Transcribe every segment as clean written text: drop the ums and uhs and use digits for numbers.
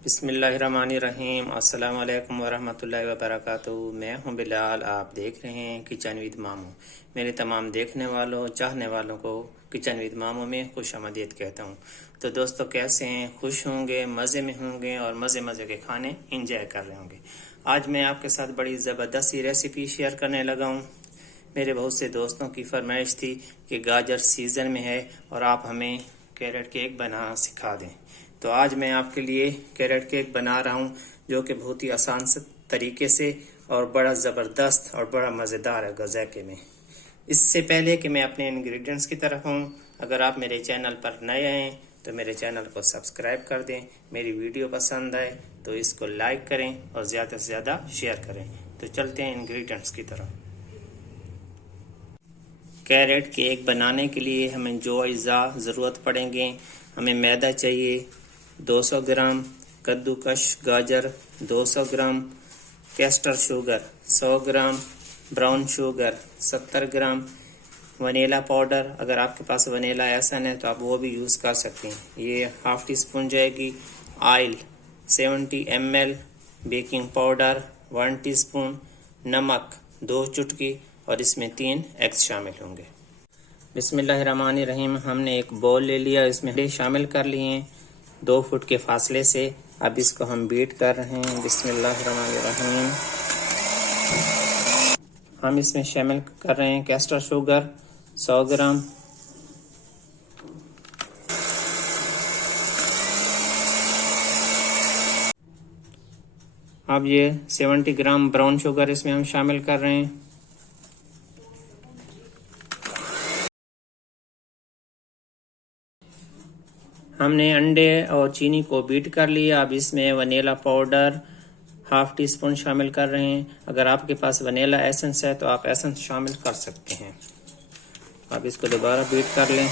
बिस्मिल्लाहिर्रहमानिर्रहीम। अस्सलाम वालेकुम वरहमतुल्लाहि वबरकातुहू। मैं हूं बिलाल, आप देख रहे हैं किचन विद मामू। मेरे तमाम देखने वालों चाहने वालों को किचन विद मामू में खुश आमदीद कहता हूं। तो दोस्तों, कैसे हैं? खुश होंगे, मज़े में होंगे और मज़े मज़े के खाने इंजॉय कर रहे होंगे। आज मैं आपके साथ बड़ी ज़बरदस्त रेसिपी शेयर करने लगा हूँ। मेरे बहुत से दोस्तों की फरमाइश थी कि गाजर सीज़न में है और आप हमें कैरेट केक बनाना सिखा दें। तो आज मैं आपके लिए कैरेट केक बना रहा हूँ, जो कि बहुत ही आसान तरीके से और बड़ा ज़बरदस्त और बड़ा मज़ेदार है गज़ाके में। इससे पहले कि मैं अपने इंग्रेडिएंट्स की तरफ हूँ, अगर आप मेरे चैनल पर नए हैं तो मेरे चैनल को सब्सक्राइब कर दें। मेरी वीडियो पसंद आए तो इसको लाइक करें और ज़्यादा से ज़्यादा शेयर करें। तो चलते हैं इंग्रेडिएंट्स की तरफ। कैरेट केक बनाने के लिए हमें जो अज्जा ज़रूरत पड़ेंगे, हमें मैदा चाहिए 200 ग्राम, कद्दूकश गाजर 200 ग्राम, कैस्टर शुगर 100 ग्राम, ब्राउन शुगर 70 ग्राम, वनीला पाउडर, अगर आपके पास वनीला एसन है तो आप वो भी यूज़ कर सकते हैं, ये हाफ टी स्पून जाएगी। Oil 70 ml, baking powder 1 teaspoon, नमक 2 चुटकी और इसमें 3 एग्स शामिल होंगे। बिस्मिल्लाहिर्रहमानिर्रहीम। हमने एक बाउल ले लिया, इसमें शामिल कर लिए हैं 2 फुट के फासले से। अब इसको हम बीट कर रहे हैं। बिस्मिल्लाहिर्रहमानिर्रहीम। हम इसमें शामिल कर रहे हैं कैस्टर शुगर 100 ग्राम, अब ये 70 ग्राम ब्राउन शुगर इसमें हम शामिल कर रहे हैं। हमने अंडे और चीनी को बीट कर लिया। अब इसमें vanilla powder half tea spoon शामिल कर रहे हैं। अगर आपके पास वनीला एसेंस है तो आप एसेंस शामिल कर सकते हैं। अब इसको दोबारा बीट कर लें।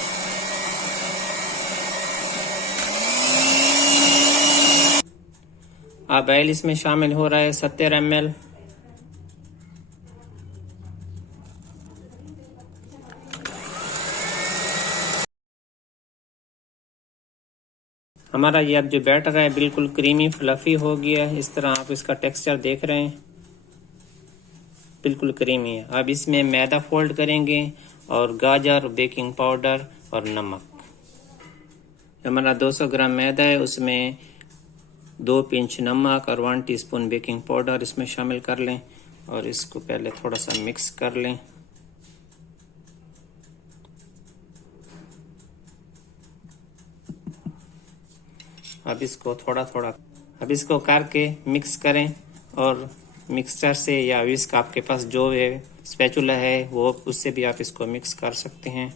अब ऑयल इसमें शामिल हो रहा है 70 ml। हमारा ये अब जो बैटर है बिल्कुल क्रीमी फ्लफी हो गया है। इस तरह आप इसका टेक्सचर देख रहे हैं, बिल्कुल क्रीमी है। अब इसमें मैदा फोल्ड करेंगे और गाजर, बेकिंग पाउडर और नमक। हमारा 200 ग्राम मैदा है, उसमें 2 पिंच नमक और 1 टीस्पून बेकिंग पाउडर इसमें शामिल कर लें और इसको पहले थोड़ा सा मिक्स कर लें। अब इसको करके मिक्स करें और मिक्सचर से या विस्क, आपके पास जो है स्पैचुला है वो, उससे भी आप इसको मिक्स कर सकते हैं।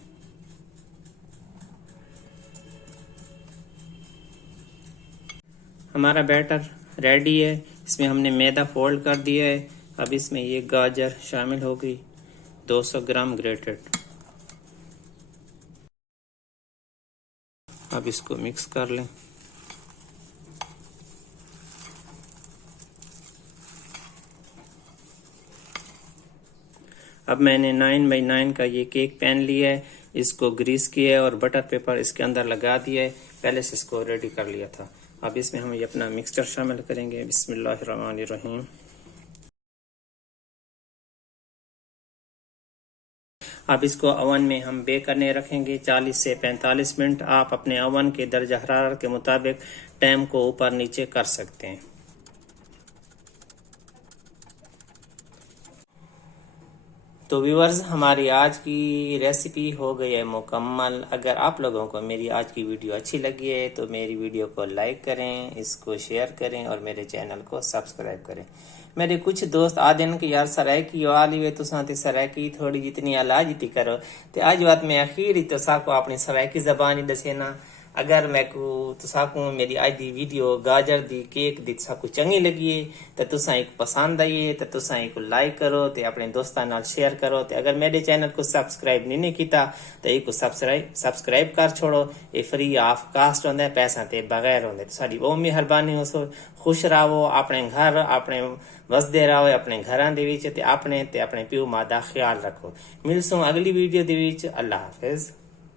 हमारा बैटर रेडी है। इसमें हमने मैदा फोल्ड कर दिया है। अब इसमें ये गाजर शामिल हो गई 200 ग्राम ग्रेटेड। अब इसको मिक्स कर लें। अब मैंने 9 बाई 9 का ये केक पैन लिया है, इसको ग्रीस किया है और बटर पेपर इसके अंदर लगा दिया है। पहले से इसको रेडी कर लिया था। अब इसमें हम ये अपना मिक्सचर शामिल करेंगे। बिस्मिल्लाहिर्रहमानिर्रहीम। अब इसको ओवन में हम बेक करने रखेंगे 40 से 45 मिनट। आप अपने ओवन के दर्जा हरारत के मुताबिक टाइम को ऊपर नीचे कर सकते हैं। तो व्यूअर्स, हमारी आज की रेसिपी हो गई है मुकम्मल। अगर आप लोगों को मेरी आज की वीडियो अच्छी लगी है तो मेरी वीडियो को लाइक करें, इसको शेयर करें और मेरे चैनल को सब्सक्राइब करें। मेरे कुछ दोस्त आदन कि यार सरायकी वाली वे तो साथ सरायकी थोड़ी जितनी अलाजती करो, तो आज बात में आखिर ही तो साको अपनी सरायकी जबान ही दसे ना। अगर मैं को तुसाकू मेरी आज दी वीडियो गाजर दी केक दी तुसाकू चंगी लगी है तो तुसा एक पसंद आई है तो तुसा एक लाइक करो, ते अपने दोस्तों नाल शेयर करो। ते अगर मेरे चैनल को सब्सक्राइब नहीं किया तो एक सब्सक्राइब कर छोड़ो। ये फ्री ऑफ कास्ट होंगे, पैसा ते बगैर होंगे। तो साड़ी बहुत मेहरबानी हो। सो खुश रहो, अपने घर अपने वसदे रहो, अपने घर अपने प्यू माँ का ख्याल रखो। मिलसूँ अगली वीडियो। अल्लाह हाफिज।